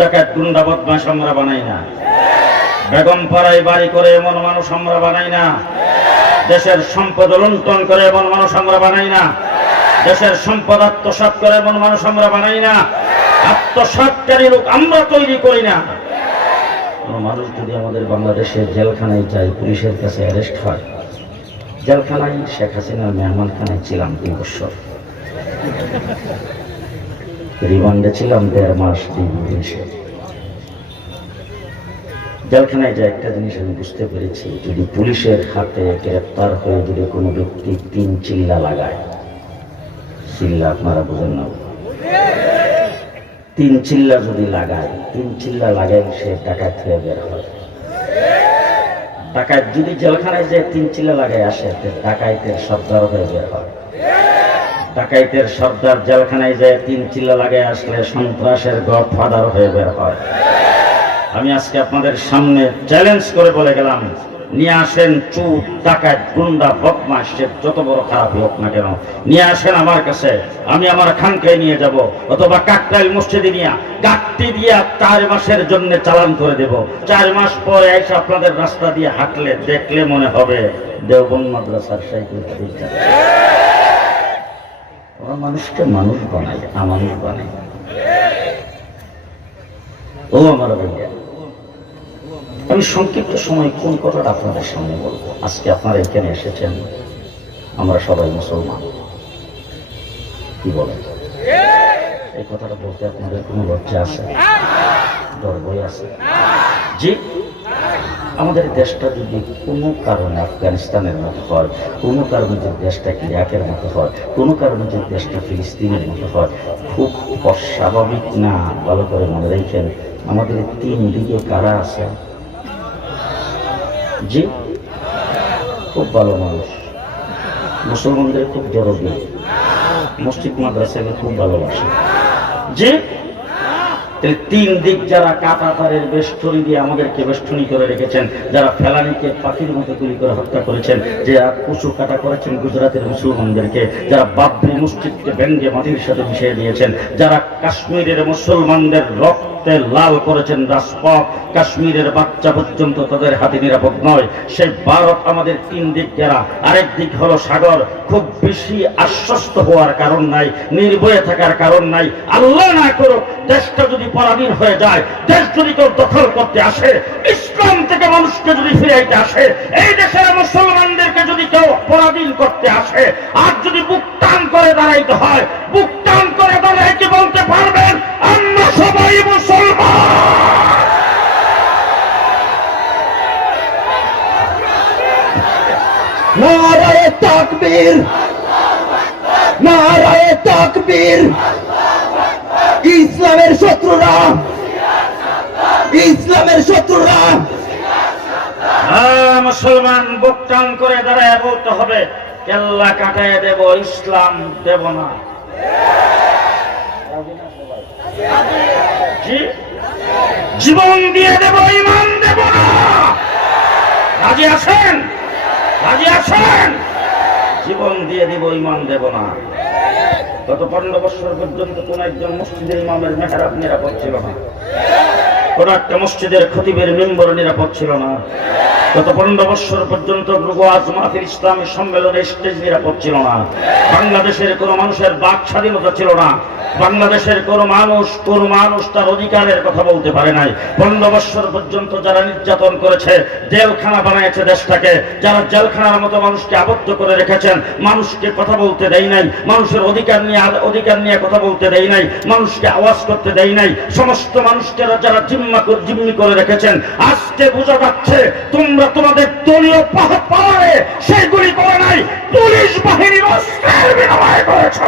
ডাকাত গুন্ডা বদমাশ আমরা বানাই না। বেগম পাড়ায় বাড়ি করে এমন মানুষ আমরা বানাই না। দেশের সম্পদ লুণ্ঠন করে এমন মানুষ আমরা বানাই না। দেশের সম্পদ আত্মসাৎ করে এমন মানুষ আমরা বানাই না। আত্মসাৎকারী লোক আমরা তৈরি করি না। কোন মানুষ যদি আমাদের বাংলাদেশের জেলখানায় যায়, পুলিশের কাছে অ্যারেস্ট হয়, জেলখানায় শেখ হাসিনার মেহমানখানায় ছিলাম 2 বছর, রিমান্ডে ছিলাম 1.5 মাস 3 দিন। জেলখানায় যে একটা জিনিস আমি বুঝতে পেরেছি, যদি পুলিশের হাতে গ্রেপ্তার হয়ে যদি কোনো ব্যক্তি 3 চিল্লা লাগায়, চিল্লা আপনারা বুঝেন না, 3 চিল্লা যদি লাগায়, 3 চিল্লা লাগায় সে ডাকাত থেকে বের হয়। ডাকাত যদি জেলখানায় যে 3 চিল্লা লাগায় আসে, ডাকাইতের সর্দার হয়ে বের হয়। ডাকাইতের সর্দার জেলখানায় যে 3 চিল্লা লাগায় আসলে সন্ত্রাসের গডফাদার হয়ে বের হয়। আমি আজকে আপনাদের সামনে চ্যালেঞ্জ করে বলে গেলাম, নিয়ে আসেন চুপ, ডাকাত, গুন্ডা, বদমাশ, সে যত বড় খারাপ হোক না কেন, নিয়ে আসেন আমার কাছে, আমি আমার খানকায় নিয়ে যাব, অথবা কাকরাইল মসজিদে নিয়ে গাঁটটি দিয়ে 4 মাসের জন্য চালান করে দেব। 4 মাস পরে এসে আপনাদের রাস্তা দিয়ে হাঁটলে দেখলে মনে হবে দেওবন্দ মাদ্রাসার সাইকেল। ওরা মানুষকে মানুষ বানায়, আমানুষ বানায়। ও আমার ভাইয়া, আমি সংক্ষিপ্ত সময় কোন কথাটা আপনাদের সামনে বলবো। আজকে আপনারা এখানে এসেছেন, আমরা সবাই মুসলমান, কি বলেন? এই কথাটা বলতে আপনাদের কোনো লজ্জা আছে? গর্বই আছে? জি, আমাদের দেশটা যদি কোনো কারণে আফগানিস্তানের মতো হয়, কোনো কারণে যদি দেশটা ইরাকের মতো হয়, কোনো কারণে যদি দেশটা ফিলিস্তিনের মতো হয়, খুব অস্বাভাবিক না? ভালো করে মনে রাখেন, আমাদের 3 দিকে কারা আছে? জি, খুব ভালো মানুষ, মুসলমানদের খুব জরুরি, মসজিদ মাদ্রাসাকে খুব ভালোবাসে। জি, 3 দিক যারা কাঁটাতারের বেষ্টনী দিয়ে আমাদেরকে বেষ্টনী করে রেখেছেন, যারা ফেলানিকে পাখির মতো গুলি করে হত্যা করেছেন, যারা কুচু কাটা করেছেন গুজরাটের মুসলমানদেরকে, যারা বাবরি মসজিদকে ভেঙ্গে মাটির সাথে মিশিয়ে দিয়েছেন, যারা কাশ্মীরের মুসলমানদের রক্তে লাল করেছেন রাজপথ, কাশ্মীরের বাচ্চা পর্যন্ত তাদের হাতে নিরাপদ নয়। সেই ভারত আমাদের 3 দিক যারা, আরেক দিক হলো সাগর। খুব বেশি আশ্বস্ত হওয়ার কারণ নাই, নির্ভয়ে থাকার কারণ নাই। আল্লাহ না করুক দেশটা যদি পরাধীন হয়ে যায়, দেশ যদি কেউ দখল করতে আসে, ইসলাম থেকে মানুষকে যদি ফিরাইতে আসে, এই দেশের মুসলমানদেরকে যদি কেউ পরাধীন করতে আসে, আর যদি বুক টান করে দাঁড়াইতে হয়, বুক টান করে দাঁড়াইতে বলতে পারবেন আমরা সবাই মুসলমান। নারায়ে তাকবীর, নারায়ে তাকবীর। ইসলামের শত্রুরা, ইসলামের শত্রুরা, মুসলমান বুক টান করে দাঁড়ায় বলতে হবে কেল্লা কাটায় দেব, ইসলাম দেব না। জীবন দিয়ে দেব, ইমান দেব না। রাজি আছেন? রাজি আছেন? জীবন দিয়ে দিব, ইমান দেব না। গত 15 বছর পর্যন্ত কোন একজন মসজিদের ইমামের মেহরাব নিরাপদ ছিল না, কোন একটা মসজিদের খতিবের মেম্বর নিরাপদ ছিল না। গত 15 বছর পর্যন্ত ওয়াজ মাহফিল ইসলামী সম্মেলনের স্টেজ নিরাপদ ছিল না। বাংলাদেশের কোন মানুষের বাক স্বাধীনতা ছিল না। বাংলাদেশের কোন মানুষ তার অধিকারের কথা বলতে পারে নাই। 15 বছর পর্যন্ত যারা নির্যাতন করেছে, জেলখানা বানিয়েছে দেশটাকে, যারা জেলখানার মতো মানুষকে আবদ্ধ করে রেখেছেন, মানুষকে কথা বলতে দেয় নাই, মানুষের অধিকার নিয়ে কথা বলতে দেয় নাই, মানুষকে আওয়াজ করতে দেয় নাই, সমস্ত মানুষকে যারা জিম্মি করে রেখেছেন, আজকে বোঝা যাচ্ছে তোমরা তোমাদের দলীয় পাওয়ারে সেগুলি করে নাই, পুলিশ বাহিনীর অস্ত্রের বিনিময় করেছ।